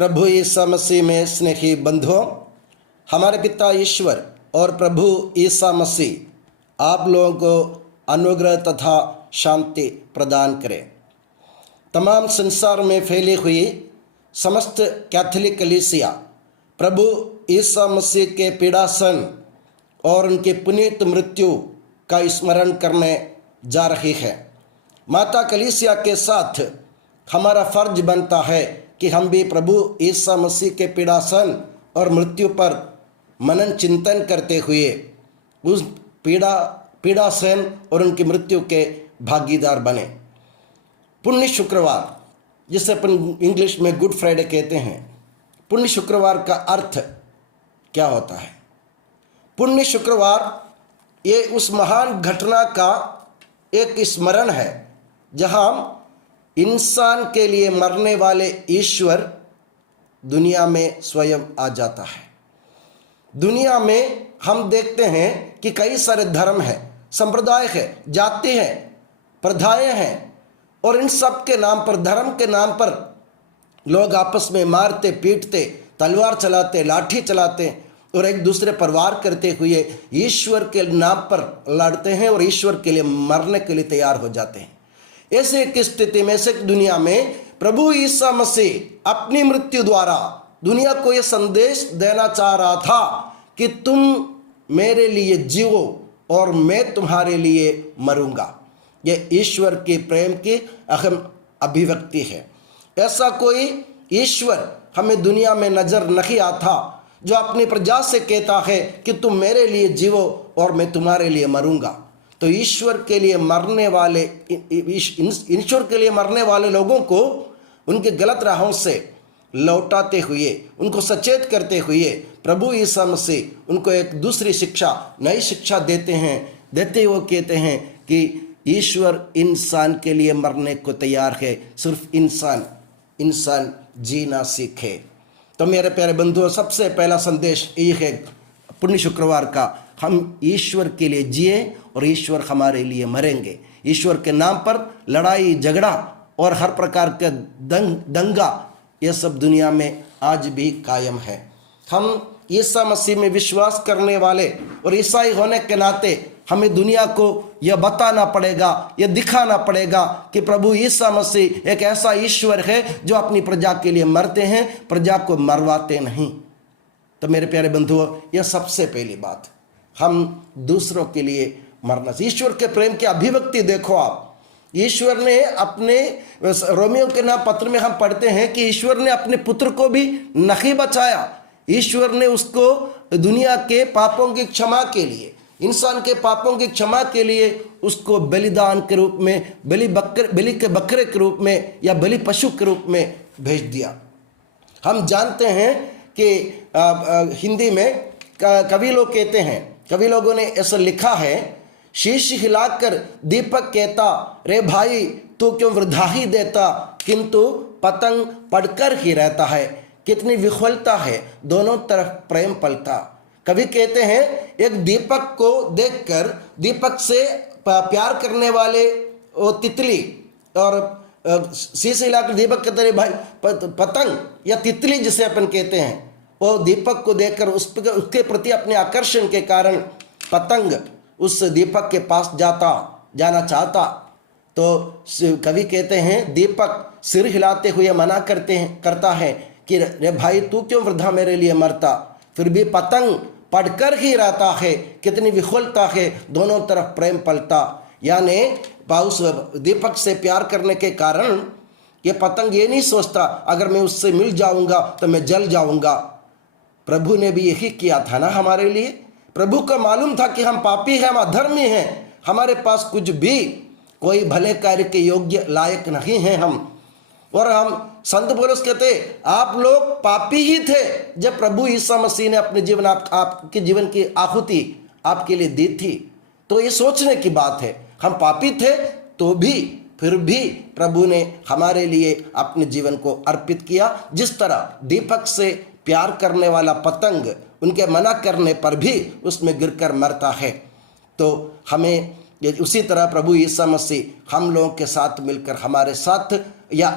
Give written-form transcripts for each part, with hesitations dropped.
प्रभु ईसा मसीह में स्नेही बंधुओं, हमारे पिता ईश्वर और प्रभु ईसा मसीह आप लोगों को अनुग्रह तथा शांति प्रदान करें। तमाम संसार में फैली हुई समस्त कैथोलिक कलीसिया प्रभु ईसा मसीह के पीड़ासन और उनके पुनीत मृत्यु का स्मरण करने जा रही है। माता कलीसिया के साथ हमारा फर्ज बनता है कि हम भी प्रभु ईसा मसीह के पीड़ासन और मृत्यु पर मनन चिंतन करते हुए उस पीड़ासन और उनकी मृत्यु के भागीदार बने। पुण्य शुक्रवार, जिसे अपन इंग्लिश में गुड फ्राइडे कहते हैं, पुण्य शुक्रवार का अर्थ क्या होता है? पुण्य शुक्रवार ये उस महान घटना का एक स्मरण है जहां इंसान के लिए मरने वाले ईश्वर दुनिया में स्वयं आ जाता है। दुनिया में हम देखते हैं कि कई सारे धर्म हैं, संप्रदाय है, जाति है, प्रथाएं हैं और इन सब के नाम पर, धर्म के नाम पर लोग आपस में मारते पीटते, तलवार चलाते, लाठी चलाते और एक दूसरे पर वार करते हुए ईश्वर के नाम पर लड़ते हैं और ईश्वर के लिए मरने के लिए तैयार हो जाते हैं। ऐसे एक स्थिति में, ऐसे दुनिया में प्रभु ईसा मसीह अपनी मृत्यु द्वारा दुनिया को यह संदेश देना चाह रहा था कि तुम मेरे लिए जीवो और मैं तुम्हारे लिए मरूंगा। यह ईश्वर के प्रेम की अहम अभिव्यक्ति है। ऐसा कोई ईश्वर हमें दुनिया में नजर नहीं आता जो अपनी प्रजा से कहता है कि तुम मेरे लिए जीवो और मैं तुम्हारे लिए मरूंगा। तो ईश्वर के लिए मरने वाले, ईश्वर के लिए मरने वाले लोगों को उनके गलत राहों से लौटाते हुए, उनको सचेत करते हुए प्रभु ईसा मसीह उनको एक दूसरी शिक्षा, नई शिक्षा देते हुए कहते हैं कि ईश्वर इंसान के लिए मरने को तैयार है, सिर्फ इंसान जीना सीखे। तो मेरे प्यारे बंधुओं, सबसे पहला संदेश ये है पुण्य शुक्रवार का, हम ईश्वर के लिए जिए और ईश्वर हमारे लिए मरेंगे। ईश्वर के नाम पर लड़ाई झगड़ा और हर प्रकार का दंगा, यह सब दुनिया में आज भी कायम है। हम ईसा मसीह में विश्वास करने वाले और ईसाई होने के नाते हमें दुनिया को यह बताना पड़ेगा, यह दिखाना पड़ेगा कि प्रभु ईसा मसीह एक ऐसा ईश्वर है जो अपनी प्रजा के लिए मरते हैं, प्रजा को मरवाते नहीं। तो मेरे प्यारे बंधुओं, यह सबसे पहली बात, हम दूसरों के लिए मरना। ईश्वर के प्रेम की अभिव्यक्ति देखो आप। ईश्वर ने अपने, रोमियो के नाम पत्र में हम पढ़ते हैं कि ईश्वर ने अपने पुत्र को भी नहीं बचाया। ईश्वर ने उसको दुनिया के पापों की क्षमा के लिए, इंसान के पापों की क्षमा के लिए उसको बलिदान के रूप में, बलि के बकरे के रूप में या बलि पशु के रूप में भेज दिया। हम जानते हैं कि हिंदी में कवि लोग कहते हैं, कवि लोगों ने ऐसा लिखा है, शीश हिलाकर दीपक कहता, रे भाई तू क्यों वृथा ही देता, किंतु पतंग पढ़कर ही रहता है। कितनी विह्वलता है, दोनों तरफ प्रेम पलता। कवि कहते हैं, एक दीपक को देखकर, दीपक से प्यार करने वाले वो तितली और शीश हिलाकर दीपक कहते हैं, भाई पतंग या तितली जिसे अपन कहते हैं, वो दीपक को देखकर उसके प्रति अपने आकर्षण के कारण पतंग उस दीपक के पास जाना चाहता। तो कवि कहते हैं, दीपक सिर हिलाते हुए मना करता है कि रे भाई तू क्यों वृथा मेरे लिए मरता, फिर भी पतंग पढ़कर ही रहता है। कितनी विह्वलता है, दोनों तरफ प्रेम पलता। यानी उस दीपक से प्यार करने के कारण ये पतंग ये नहीं सोचता अगर मैं उससे मिल जाऊंगा तो मैं जल जाऊंगा। प्रभु ने भी यही किया था ना हमारे लिए। प्रभु को मालूम था कि हम पापी हैं, हम अधर्मी हैं, हमारे पास कुछ भी कोई भले कार्य के योग्य लायक नहीं हैं हम। और हम, संत पौलुस कहते, आप लोग पापी ही थे जब प्रभु ईसा मसीह ने अपने जीवन, आपके जीवन की आहुति आपके लिए दी थी। तो ये सोचने की बात है, हम पापी थे तो भी, फिर भी प्रभु ने हमारे लिए अपने जीवन को अर्पित किया। जिस तरह दीपक से प्यार करने वाला पतंग उनके मना करने पर भी उसमें गिरकर मरता है, तो हमें उसी तरह प्रभु ईसा मसीह हम लोगों के साथ मिलकर हमारे साथ या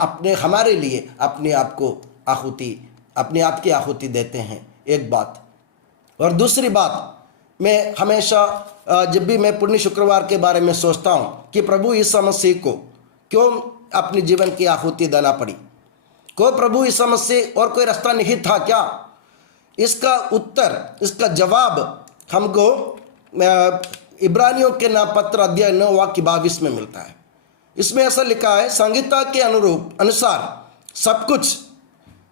हमारे लिए अपने आप को आहुति अपने आप की आहुति देते हैं, एक बात। और दूसरी बात, मैं हमेशा जब भी मैं पुण्य शुक्रवार के बारे में सोचता हूँ कि प्रभु यीशु मसीह को क्यों अपने जीवन की आहुति देना पड़ी, को प्रभु यीशु मसीह और कोई रास्ता नहीं था क्या? इसका उत्तर, इसका जवाब हमको इब्रानियों के नाम पत्र अध्याय 9 वाक्य 22 में मिलता है। इसमें ऐसा लिखा है, संहिता के अनुसार सब कुछ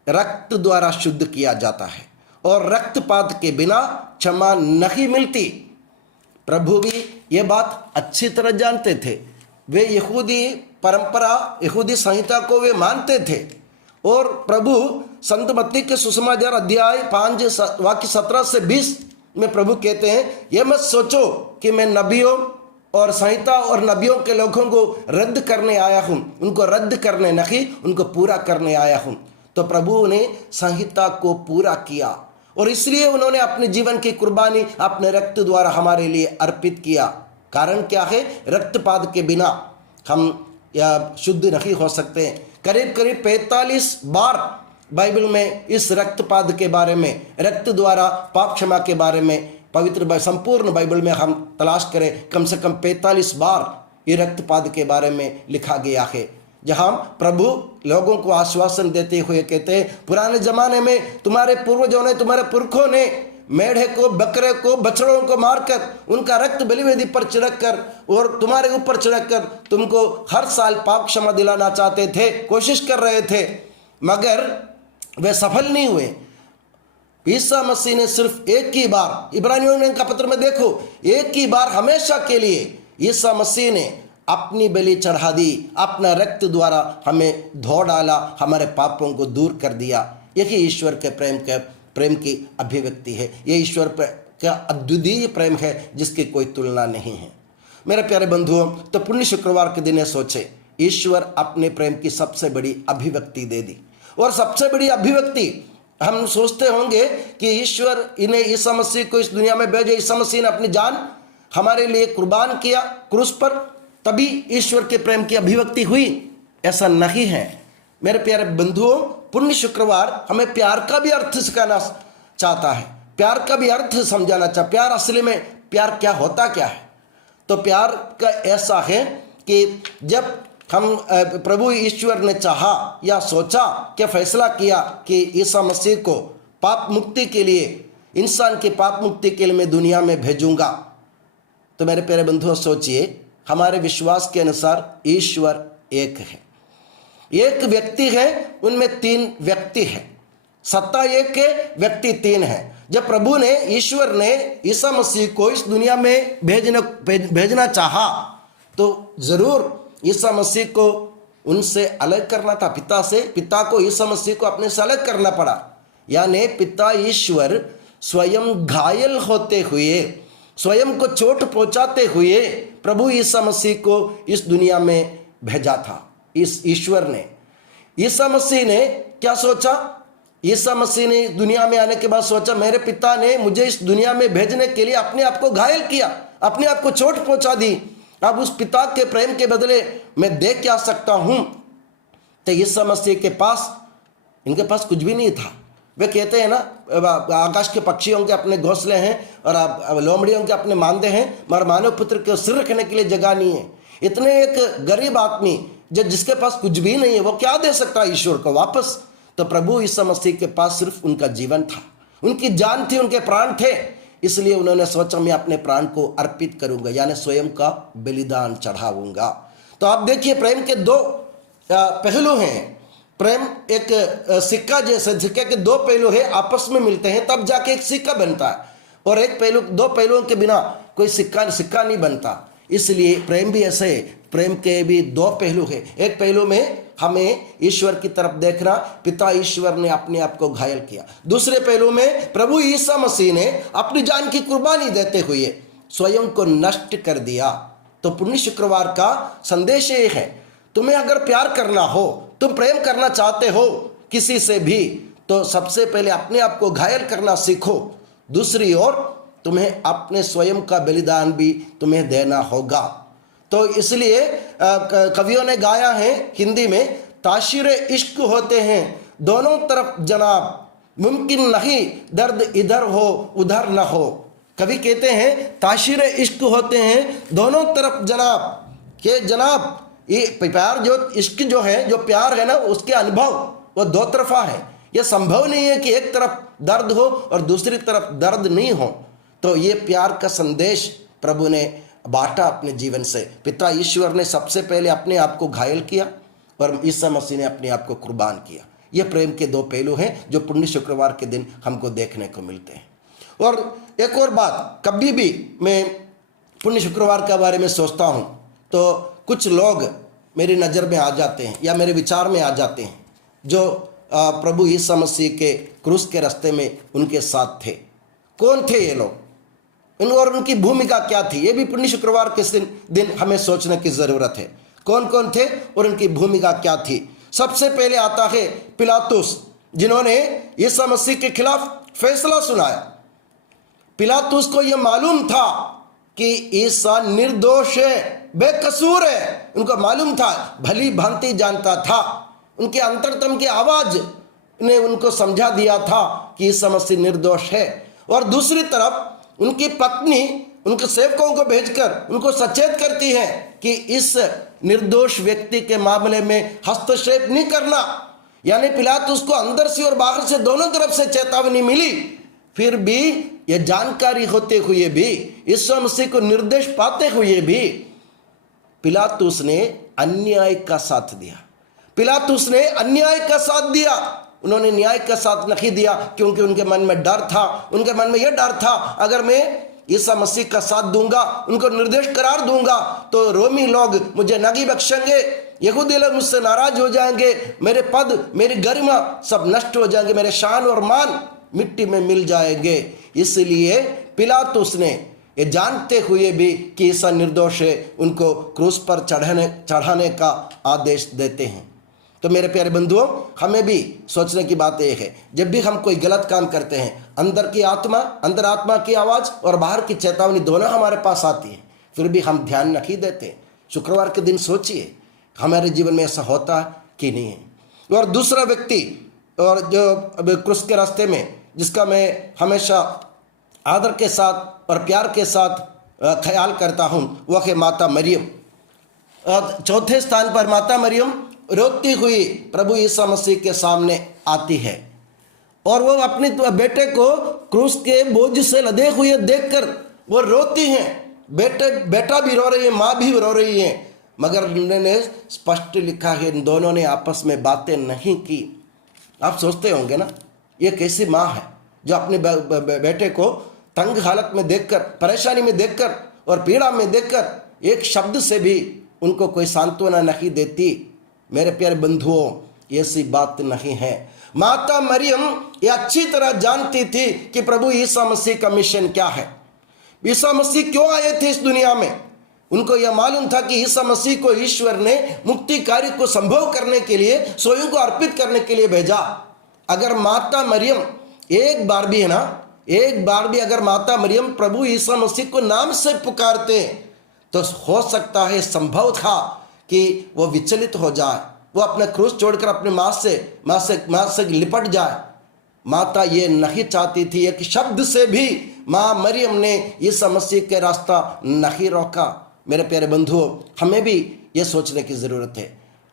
रक्त द्वारा शुद्ध किया जाता है और रक्तपात के बिना क्षमा नहीं मिलती। प्रभु भी ये बात अच्छी तरह जानते थे। वे यहूदी परंपरा, यहूदी संहिता को वे मानते थे। और प्रभु संत मत्ती के सुसमाचार अध्याय 5 वाक्य 17 से 20 में प्रभु कहते हैं, ये मत सोचो कि मैं नबियों और संहिता और नबियों के लोगों को रद्द करने आया हूँ, उनको रद्द करने नहीं, उनको पूरा करने आया हूँ। तो प्रभु ने संहिता को पूरा किया और इसलिए उन्होंने अपने जीवन की कुर्बानी अपने रक्त द्वारा हमारे लिए अर्पित किया। कारण क्या है? रक्तपात के बिना हम या शुद्ध नहीं हो सकते। करीब करीब 45 बार बाइबल में इस रक्तपात के बारे में, रक्त द्वारा पाप क्षमा के बारे में पवित्र संपूर्ण बाइबल में हम तलाश करें, कम से कम 45 बार ये रक्तपात के बारे में लिखा गया है, जहाँ प्रभु लोगों को आश्वासन देते हुए कहते हैं, पुराने जमाने में तुम्हारे पूर्वजों ने, तुम्हारे पुरखों ने मेढ़े को, बकरे को, बछड़ों को मारकर उनका रक्त बलिवेदी पर छिड़क कर और तुम्हारे ऊपर छिड़क कर तुमको हर साल पाप क्षमा दिलाना चाहते थे, कोशिश कर रहे थे, मगर वे सफल नहीं हुए। ईसा मसीह ने सिर्फ एक ही बार, इब्रानियों का पत्र में देखो, एक ही बार हमेशा के लिए ईसा मसीह ने अपनी बलि चढ़ा दी, अपना रक्त द्वारा हमें धो डाला, हमारे पापों को दूर कर दिया। यही ईश्वर के प्रेम की अभिव्यक्ति है। ये ईश्वर का अद्वितीय प्रेम है जिसकी कोई तुलना नहीं है। मेरे प्यारे बंधुओं, तो पुण्य शुक्रवार के दिन सोचे, ईश्वर अपने प्रेम की सबसे बड़ी अभिव्यक्ति दे दी। और सबसे बड़ी अभिव्यक्ति, हम सोचते होंगे कि ईश्वर इन्हें ईसा मसीह को इस दुनिया में भेजे, ईसा मसीह ने अपनी जान हमारे लिए कुर्बान किया क्रूस पर, तभी ईश्वर के प्रेम की अभिव्यक्ति हुई। ऐसा नहीं है मेरे प्यारे बंधुओं। पुण्य शुक्रवार हमें प्यार का भी अर्थ सिखाना चाहता है, प्यार का भी अर्थ समझाना चाहता। प्यार असली में प्यार क्या होता क्या है? तो प्यार का ऐसा है कि जब हम प्रभु ईश्वर ने चाहा या सोचा कि फैसला किया कि ईसा मसीह को पाप मुक्ति के लिए, इंसान के पाप मुक्ति के लिए मैं दुनिया में भेजूंगा, तो मेरे प्यारे बंधुओं सोचिए, हमारे विश्वास के अनुसार ईश्वर एक है, एक व्यक्ति है, उनमें 3 व्यक्ति है। सत्ता एक है, व्यक्ति 3 है। जब प्रभु ने, ईश्वर ने ईसा मसीह को इस दुनिया में भेजना चाहा तो जरूर ईसा मसीह को उनसे अलग करना था, पिता से। पिता को ईसा मसीह को अपने से अलग करना पड़ा, यानी पिता ईश्वर स्वयं घायल होते हुए, स्वयं को चोट पहुंचाते हुए प्रभु ईसा मसीह को इस दुनिया में भेजा था। इस ईश्वर ने, ईसा मसीह ने क्या सोचा? ईसा मसीह ने दुनिया में आने के बाद सोचा, मेरे पिता ने मुझे इस दुनिया में भेजने के लिए अपने आप को घायल किया, अपने आप को चोट पहुंचा दी। अब उस पिता के प्रेम के बदले मैं दे क्या सकता हूं? तो ईसा मसीह के पास, इनके पास कुछ भी नहीं था। वे कहते हैं ना, आकाश के पक्षियों के अपने घोंसले हैं और लोमड़ियों के अपने मांदे हैं, मगर मानव पुत्र के सिर रखने के लिए जगह नहीं है। इतने एक गरीब आदमी जिसके पास कुछ भी नहीं है, वो क्या दे सकता है ईश्वर को वापस? तो प्रभु ईसा मसीह के पास सिर्फ उनका जीवन था, उनकी जान थी, उनके प्राण थे। इसलिए उन्होंने सोचा, मैं अपने प्राण को अर्पित करूंगा, यानी स्वयं का बलिदान चढ़ाऊंगा। तो आप देखिए, प्रेम के 2 पहलू हैं। प्रेम एक सिक्का जैसे, सिक्के के 2 पहलू है, आपस में मिलते हैं तब जाके एक सिक्का बनता है, और एक पहलू, 2 पहलुओं के बिना कोई सिक्का नहीं बनता। इसलिए प्रेम भी ऐसे है, प्रेम के भी 2 पहलू है। एक पहलू में हमें ईश्वर की तरफ देखना, पिता ईश्वर ने अपने आप को घायल किया। दूसरे पहलू में प्रभु ईसा मसीह ने अपनी जान की कुर्बानी देते हुए स्वयं को नष्ट कर दिया। तो पुण्य शुक्रवार का संदेश ये है, तुम्हें अगर प्यार करना हो, तुम प्रेम करना चाहते हो किसी से भी, तो सबसे पहले अपने आप को घायल करना सीखो। दूसरी ओर तुम्हें अपने स्वयं का बलिदान भी तुम्हें देना होगा। तो इसलिए कवियों ने गाया है हिंदी में, ताशीर इश्क होते हैं दोनों तरफ जनाब, मुमकिन नहीं दर्द इधर हो उधर न हो। कभी कहते हैं ताशीर इश्क होते हैं दोनों तरफ जनाब, के जनाब ये प्यार जो इश्क जो है, जो प्यार है ना, उसके अनुभव वो दो तरफा है। ये संभव नहीं है कि एक तरफ दर्द हो और दूसरी तरफ दर्द नहीं हो। तो ये प्यार का संदेश प्रभु ने बांटा अपने जीवन से। पिता ईश्वर ने सबसे पहले अपने आप को घायल किया और ईसा मसीह ने अपने आप को कुर्बान किया। ये प्रेम के दो पहलू हैं जो पुण्य शुक्रवार के दिन हमको देखने को मिलते हैं। और एक और बात, कभी भी मैं पुण्य शुक्रवार के बारे में सोचता हूँ तो कुछ लोग मेरी नज़र में आ जाते हैं या मेरे विचार में आ जाते हैं जो प्रभु ईसा मसीह के क्रूस के रास्ते में उनके साथ थे। कौन थे ये लोग और उनकी भूमिका क्या थी? ये भी पुण्य शुक्रवार के दिन हमें सोचने की ज़रूरत है। कौन कौन थे और उनकी भूमिका क्या थी? सबसे पहले आता है पिलातुस, जिन्होंने ईसा मसीह के खिलाफ फैसला सुनाया। पिलातुस को यह मालूम था कि ईसा निर्दोष है, बेकसूर है। उनको मालूम था, भली भांति जानता था। उनके अंतरतम की आवाज ने उनको समझा दिया था कि ईसा मसीह निर्दोष है। और दूसरी तरफ उनकी पत्नी उनके सेवकों को भेजकर उनको सचेत करती है कि इस निर्दोष व्यक्ति के मामले में हस्तक्षेप नहीं करना। यानी पिलातुस को अंदर से और बाहर से दोनों तरफ से चेतावनी मिली, फिर भी यह जानकारी होते हुए भी, ईसा मसीह को निर्देश पाते हुए भी पिलातुस ने अन्याय का साथ दिया। पिलातुस ने अन्याय का साथ दिया। उन्होंने न्याय का साथ नहीं दिया क्योंकि उनके मन में डर था। उनके मन में यह डर था, अगर मैं ईसा मसीह का साथ दूंगा, उनको निर्देश करार दूंगा, तो रोमी लोग मुझे नहीं बख्शेंगे, यहूदी लोग मुझसे नाराज हो जाएंगे, मेरे पद, मेरी गरिमा सब नष्ट हो जाएंगे, मेरे शान और मान मिट्टी में मिल जाएंगे। इसलिए पिलातुस ने ये जानते हुए भी कि ईसा निर्दोष है, उनको क्रूस पर चढ़ाने का आदेश देते हैं। तो मेरे प्यारे बंधुओं, हमें भी सोचने की बात यह है, जब भी हम कोई गलत काम करते हैं, अंदर आत्मा की आवाज़ और बाहर की चेतावनी दोनों हमारे पास आती है, फिर भी हम ध्यान नहीं देते। शुक्रवार के दिन सोचिए हमारे जीवन में ऐसा होता कि नहीं है। और दूसरा व्यक्ति और जो क्रूस के रास्ते में जिसका मैं हमेशा आदर के साथ और प्यार के साथ ख्याल करता हूँ, वह है माता मरियम। चौथे स्थान पर माता मरियम रोती हुई प्रभु ईसा मसीह के सामने आती है और वो अपने बेटे को क्रूस के बोझ से लदे हुए देखकर वो रोती हैं। बेटा भी रो रही है, माँ भी रो रही है, मगर उन्होंने स्पष्ट लिखा है इन दोनों ने आपस में बातें नहीं की। आप सोचते होंगे ना, ये कैसी माँ है जो अपने बेटे को तंग हालत में देखकर, परेशानी में देखकर और पीड़ा में देखकर एक शब्द से भी उनको कोई सांत्वना नहीं देती। मेरे प्यारे बंधुओं, ऐसी बात नहीं है। माता मरियम ये अच्छी तरह जानती थी कि प्रभु ईसा मसीह का मिशन क्या है, ईसा मसीह क्यों आए थे इस दुनिया में। उनको यह मालूम था कि ईसा मसीह को ईश्वर ने मुक्ति कार्य को संभव करने के लिए, स्वयं को अर्पित करने के लिए भेजा। अगर माता मरियम एक बार भी, है ना, एक बार भी अगर माता मरियम प्रभु ईसा मसीह को नाम से पुकारते तो हो सकता है, संभव था कि वो विचलित हो जाए, वो अपना क्रूस छोड़कर अपने माँ से लिपट जाए। माता ये नहीं चाहती थी। एक शब्द से भी माँ मरियम ने ईसा मसीह के रास्ता नहीं रोका। मेरे प्यारे बंधुओं, हमें भी ये सोचने की ज़रूरत है,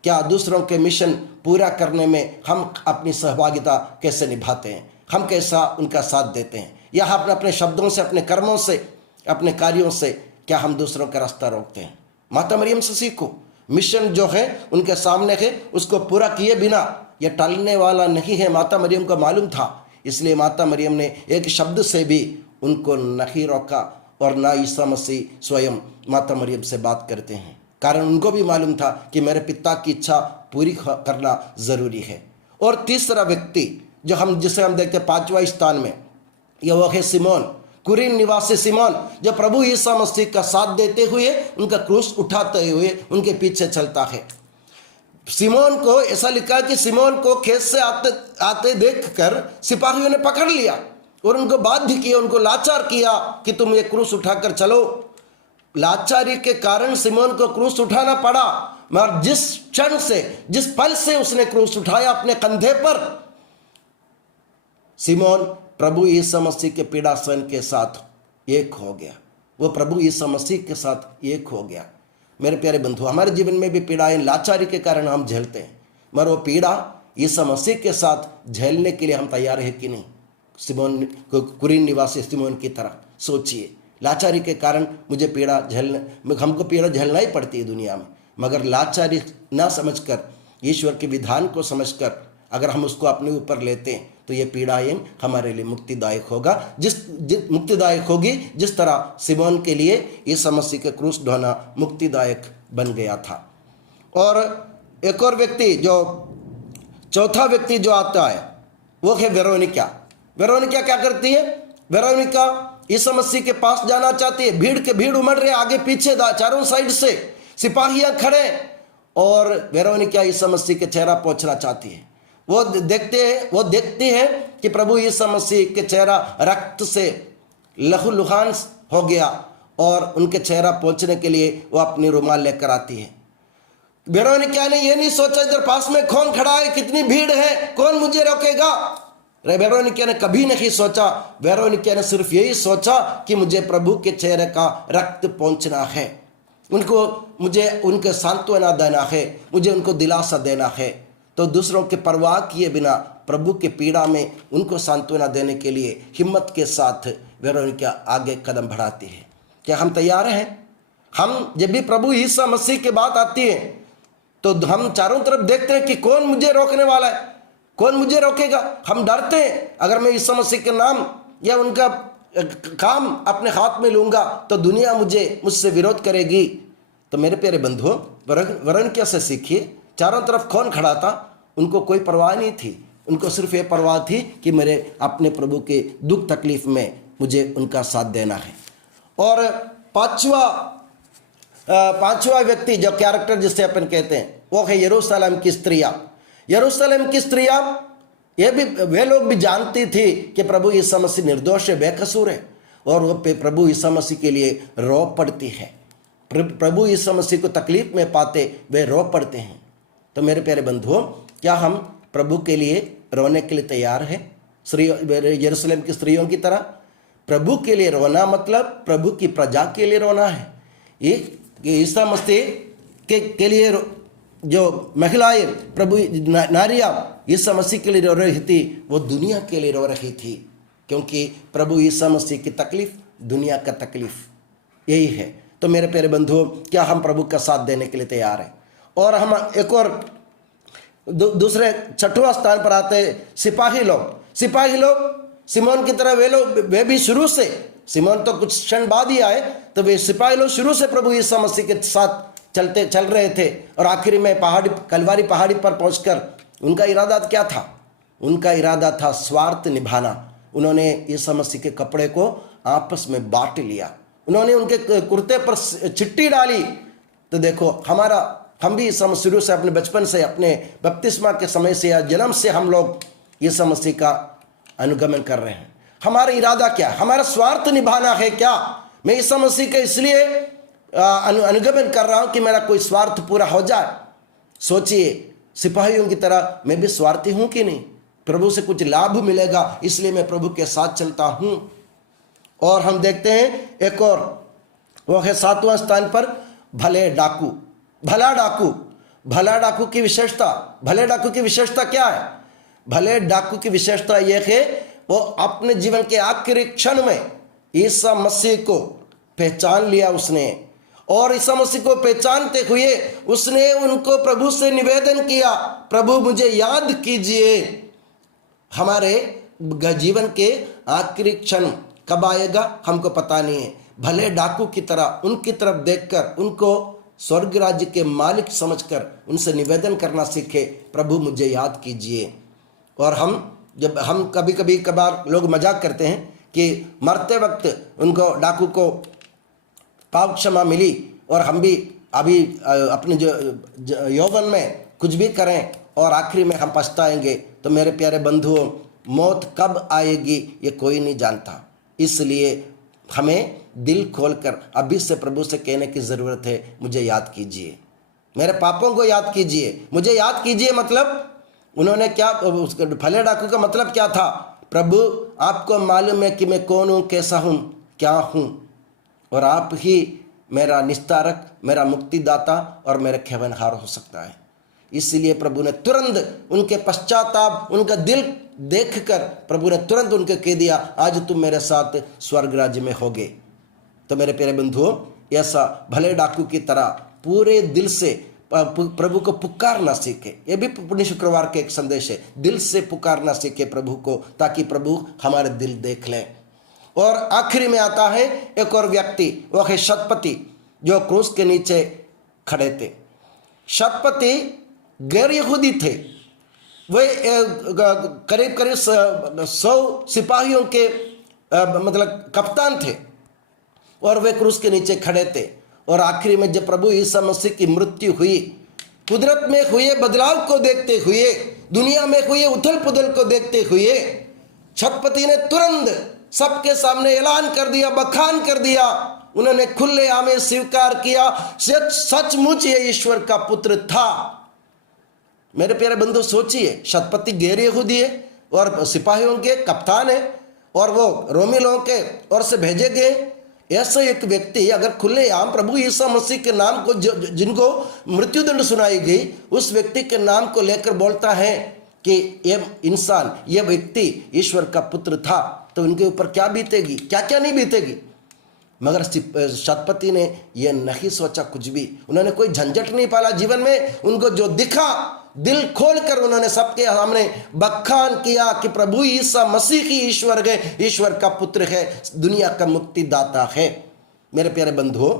क्या दूसरों के मिशन पूरा करने में हम अपनी सहभागिता कैसे निभाते हैं, हम कैसा उनका साथ देते हैं, या हम अपने शब्दों से, अपने कर्मों से, अपने कार्यों से क्या हम दूसरों का रास्ता रोकते हैं। माता मरियम से सीखो। मिशन जो है उनके सामने है, उसको पूरा किए बिना यह टलने वाला नहीं है। माता मरियम को मालूम था, इसलिए माता मरियम ने एक शब्द से भी उनको नहीं रोका। और ना ईसा मसीह स्वयं माता मरियम से बात करते हैं, कारण उनको भी मालूम था कि मेरे पिता की इच्छा पूरी करना ज़रूरी है। और तीसरा व्यक्ति जिसे हम देखते हैं 5वां स्थान में, यह वो है सिमोन, कुरीन निवासी सिमोन, जो प्रभु ईसा मसीह का साथ देते हुए, उनका क्रूस उठाते हुए उनके पीछे चलता है। सिमोन को ऐसा लिखा कि सिमोन को खेत से आते देखकर सिपाहियों ने पकड़ लिया और उनको बाध्य किया, उनको लाचार किया कि तुम ये क्रूस उठाकर चलो। लाचारी के कारण सिमोन को क्रूस उठाना पड़ा, मगर जिस क्षण से, जिस पल से उसने क्रूस उठाया अपने कंधे पर, सिमोन प्रभु यीशु मसीह के पीड़ा सहन के साथ एक हो गया, वो प्रभु यीशु मसीह के साथ एक हो गया। मेरे प्यारे बंधु, हमारे जीवन में भी पीड़ाएं लाचारी के कारण हम झेलते हैं, मगर वो पीड़ा यीशु मसीह के साथ झेलने के लिए हम तैयार है कि नहीं? सिमोन कुरीन निवासी सिमोन की तरह सोचिए, लाचारी के कारण मुझे पीड़ा झेलने, हमको पीड़ा झेलना ही पड़ती है दुनिया में, मगर लाचारी ना समझकर, ईश्वर के विधान को समझकर अगर हम उसको अपने ऊपर लेते हैं तो ये पीड़ाएं हमारे लिए मुक्तिदायक होगा, मुक्तिदायक होगी, जिस तरह सिमोन के लिए यीशु मसीह के क्रूस ढोना मुक्तिदायक बन गया था। और एक और व्यक्ति, जो चौथा व्यक्ति जो आता है वो है वेरोनिका। वेरोनिका क्या करती है? वेरोनिका यीशु मसीह के पास जाना चाहती है। भीड़ उमड़ रहे, आगे पीछे चारों साइड से सिपाहियां खड़े, और वेरोनिका यीशु मसीह के चेहरा पोंछना चाहती है। वो देखती है कि प्रभु यीशु मसीह के चेहरा रक्त से लहूलुहान हो गया, और उनके चेहरा पोंछने के लिए वो अपनी रुमाल लेकर आती है। वेरोनिका ने ये नहीं सोचा इधर पास में कौन खड़ा है, कितनी भीड़ है, कौन मुझे रोकेगा। वेरोनिका ने कभी नहीं सोचा। वेरोनिका ने सिर्फ यही सोचा कि मुझे प्रभु के चेहरे का रक्त पोंछना है, मुझे उनके सांत्वना देना है, मुझे उनको दिलासा देना है। तो दूसरों के परवाह किए बिना प्रभु के पीड़ा में उनको सांत्वना देने के लिए हिम्मत के साथ वेरोनिका आगे कदम बढ़ाती है। क्या हम तैयार हैं? हम जब भी प्रभु यीशु मसीह की बात आती है तो हम चारों तरफ देखते हैं कि कौन मुझे रोकने वाला है, कौन मुझे रोकेगा। हम डरते हैं, अगर मैं यीशु मसीह के नाम या उनका काम अपने हाथ में लूंगा तो दुनिया मुझसे विरोध करेगी। तो मेरे प्यारे बंधुओं, वेरोनिका से सीखिए। चारों तरफ कौन खड़ा था, उनको कोई परवाह नहीं थी, उनको सिर्फ ये परवाह थी कि मेरे अपने प्रभु के दुख तकलीफ में मुझे उनका साथ देना है। और पांचवा व्यक्ति जो कैरेक्टर जिसे अपन कहते हैं वो है यरूशलेम की स्त्रियां। यरूशलेम की स्त्रियां वे लोग भी जानती थी कि प्रभु यीशु मसीह निर्दोष है, बेकसूर है, और वो प्रभु यीशु मसीह के लिए रो पड़ती है। प्रभु यीशु मसीह को तकलीफ में पाते वे रो पड़ते हैं। तो मेरे प्यारे बंधुओं, क्या हम प्रभु के लिए रोने के लिए तैयार हैं? यरूशलेम की स्त्रियों की तरह प्रभु के लिए रोना मतलब प्रभु की प्रजा के लिए रोना है। ये यीशु मसीह के लिए जो महिलाएं, प्रभु नारियां यीशु मसीह के लिए रो रही थी, वो दुनिया के लिए रो रही थी, क्योंकि प्रभु यीशु मसीह की तकलीफ दुनिया का तकलीफ यही है। तो मेरे प्यारे बंधुओं, क्या हम प्रभु का साथ देने के लिए तैयार हैं? और हम एक और दूसरे छठवां स्थान पर आते हैं सिपाही लोग। सिमोन की तरह वे भी शुरू से, सिमोन तो कुछ क्षण बाद ही आए, तो वे सिपाही लोग शुरू से प्रभु यीशु मसीह के साथ चल रहे थे। और आखिरी में कलवारी पहाड़ी पर पहुंचकर उनका इरादा क्या था? उनका इरादा था स्वार्थ निभाना। उन्होंने यीशु मसीह के कपड़े को आपस में बांट लिया, उन्होंने उनके कुर्ते पर चिट्ठी डाली। तो देखो, हम भी शुरू से, अपने बचपन से, अपने बपतिस्मा के समय से या जन्म से हम लोग यीशु मसीह का अनुगमन कर रहे हैं। हमारा इरादा क्या? हमारा स्वार्थ निभाना है क्या? मैं यीशु मसीह का इसलिए अनुगमन कर रहा हूं कि मेरा कोई स्वार्थ पूरा हो जाए। सोचिए, सिपाहियों की तरह मैं भी स्वार्थी हूं कि नहीं? प्रभु से कुछ लाभ मिलेगा इसलिए मैं प्रभु के साथ चलता हूं। और हम देखते हैं एक और, वो है 7वां स्थान पर भला डाकू की विशेषता क्या है? भले डाकू की विशेषता यह है, वो अपने जीवन के आखिरी क्षण में यीशु मसीह को पहचान लिया उसने, और यीशु मसीह को पहचानते हुए उसने उनको प्रभु से निवेदन किया, प्रभु मुझे याद कीजिए। हमारे जीवन के आखिरी क्षण कब आएगा हमको पता नहीं है। भले डाकू की तरह उनकी तरफ देखकर उनको स्वर्ग राज्य के मालिक समझकर उनसे निवेदन करना सीखे, प्रभु मुझे याद कीजिए। और हम कभार लोग मजाक करते हैं कि मरते वक्त उनको, डाकू को पाप क्षमा मिली, और हम भी अभी अपने जो यौवन में कुछ भी करें और आखिरी में हम पछताएंगे। तो मेरे प्यारे बंधुओं, मौत कब आएगी ये कोई नहीं जानता, इसलिए हमें दिल खोलकर अभी से प्रभु से कहने की ज़रूरत है, मुझे याद कीजिए, मेरे पापों को याद कीजिए, मुझे याद कीजिए। मतलब उन्होंने क्या, भले डाकू का मतलब क्या था? प्रभु आपको मालूम है कि मैं कौन हूँ, कैसा हूँ, क्या हूँ, और आप ही मेरा निस्तारक, मेरा मुक्तिदाता और मेरा खेवनहार हो सकता है। इसलिए प्रभु ने तुरंत उनके पश्चाताप, उनका दिल देखकर प्रभु ने तुरंत उनको कह दिया, आज तुम मेरे साथ स्वर्ग राज्य में होगे। तो मेरे प्यारे बंधुओं, ऐसा भले डाकू की तरह पूरे दिल से प्रभु को पुकारना सीखे। ये भी पुण्य शुक्रवार के एक संदेश है, दिल से पुकारना सीखे प्रभु को, ताकि प्रभु हमारे दिल देख लें। और आखिरी में आता है एक और व्यक्ति, वो है शतपति, जो क्रूस के नीचे खड़े थे। शतपति गैर यहूदी थे, वे करीब करीब 100 सिपाहियों के मतलब कप्तान थे, और वे क्रूस के नीचे खड़े थे। और आखिरी में जब प्रभु यीशु मसीह की मृत्यु हुई, कुदरत में हुए बदलाव को देखते हुए, दुनिया में हुए उथल पुथल को देखते हुए, शतपति ने तुरंत सबके सामने ऐलान कर दिया, बखान कर दिया। उन्होंने खुलेआम स्वीकार किया, सचमुच ये ईश्वर का पुत्र था। मेरे प्यारे बंधु, सोचिए, शतपति गैर यहूदी है और सिपाहियों के कप्तान है, और वो रोमी लोगों के ओर से भेजे गए। ऐसा एक व्यक्ति अगर खुलेआम प्रभु यीशु मसीह के नाम को, जिनको मृत्युदंड सुनाई गई, उस व्यक्ति के नाम को लेकर बोलता है कि ये इंसान, ये व्यक्ति ईश्वर का पुत्र था, तो उनके ऊपर क्या बीतेगी, क्या क्या नहीं बीतेगी। मगर शतपति ने यह नहीं सोचा कुछ भी, उन्होंने कोई झंझट नहीं पाला जीवन में। उनको जो दिखा, दिल खोलकर उन्होंने सबके सामने बखान किया कि प्रभु यीशु मसीह ही ईश्वर है, ईश्वर का पुत्र है, दुनिया का मुक्तिदाता है। मेरे प्यारे बंधुओं,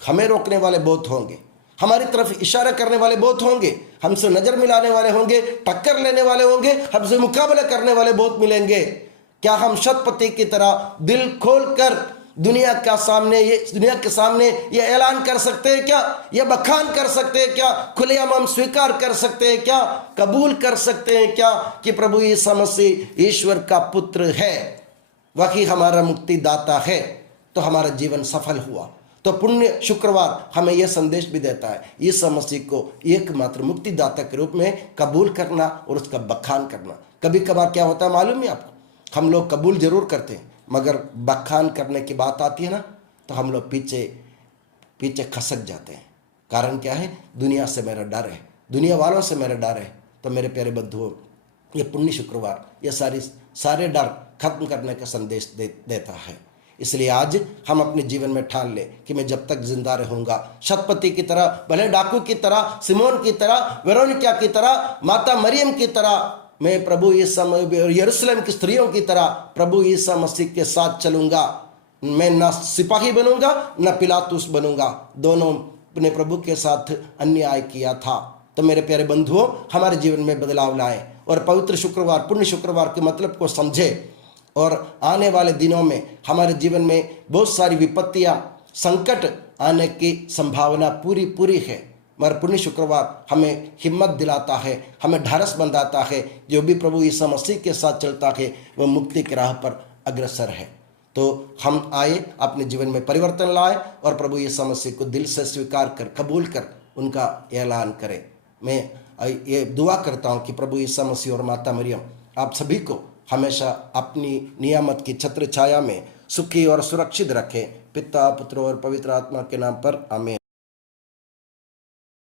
हमें रोकने वाले बहुत होंगे, हमारी तरफ इशारा करने वाले बहुत होंगे, हमसे नजर मिलाने वाले होंगे, टक्कर लेने वाले होंगे, हमसे मुकाबला करने वाले बहुत मिलेंगे। क्या हम शतपति की तरह दिल खोलकर दुनिया के सामने ये ऐलान कर सकते हैं क्या, ये बखान कर सकते हैं क्या, खुलेआम हम स्वीकार कर सकते हैं क्या, कबूल कर सकते हैं क्या कि प्रभु यीशु मसीह ईश्वर का पुत्र है, वही हमारा मुक्तिदाता है, तो हमारा जीवन सफल हुआ। तो पुण्य शुक्रवार हमें यह संदेश भी देता है, यीशु मसीह को एकमात्र मुक्तिदाता के रूप में कबूल करना और उसका बखान करना। कभी कभार क्या होता है मालूम है आपको, हम लोग कबूल जरूर करते हैं, मगर बखान करने की बात आती है ना, तो हम लोग पीछे खसक जाते हैं। कारण क्या है, दुनिया से मेरा डर है, दुनिया वालों से मेरा डर है। तो मेरे प्यारे बंधुओं, ये पुण्य शुक्रवार ये सारे डर खत्म करने का संदेश देता है। इसलिए आज हम अपने जीवन में ठान ले कि मैं जब तक जिंदा रहूंगा, शतपति की तरह, भले डाकू की तरह, सिमोन की तरह, वेरोनिका की तरह, माता मरियम की तरह, मैं प्रभु यरूशलेम की स्त्रियों की तरह प्रभु यीशु मसीह के साथ चलूंगा। मैं ना सिपाही बनूंगा ना पिलातुस बनूंगा, दोनों ने प्रभु के साथ अन्याय किया था। तो मेरे प्यारे बंधुओं, हमारे जीवन में बदलाव लाए और पवित्र शुक्रवार, पुण्य शुक्रवार के मतलब को समझे। और आने वाले दिनों में हमारे जीवन में बहुत सारी विपत्तियां, संकट आने की संभावना पूरी है, मगर पुण्य शुक्रवार हमें हिम्मत दिलाता है, हमें ढारस बंधाता है। जो भी प्रभु यीशु मसीह के साथ चलता है वह मुक्ति की राह पर अग्रसर है। तो हम आए, अपने जीवन में परिवर्तन लाए और प्रभु यीशु मसीह को दिल से स्वीकार कर, कबूल कर उनका ऐलान करें। मैं ये दुआ करता हूँ कि प्रभु यीशु मसीह और माता मरियम आप सभी को हमेशा अपनी नियामत की छत्र छाया में सुखी और सुरक्षित रखें। पिता, पुत्र और पवित्र आत्मा के नाम पर आमीन।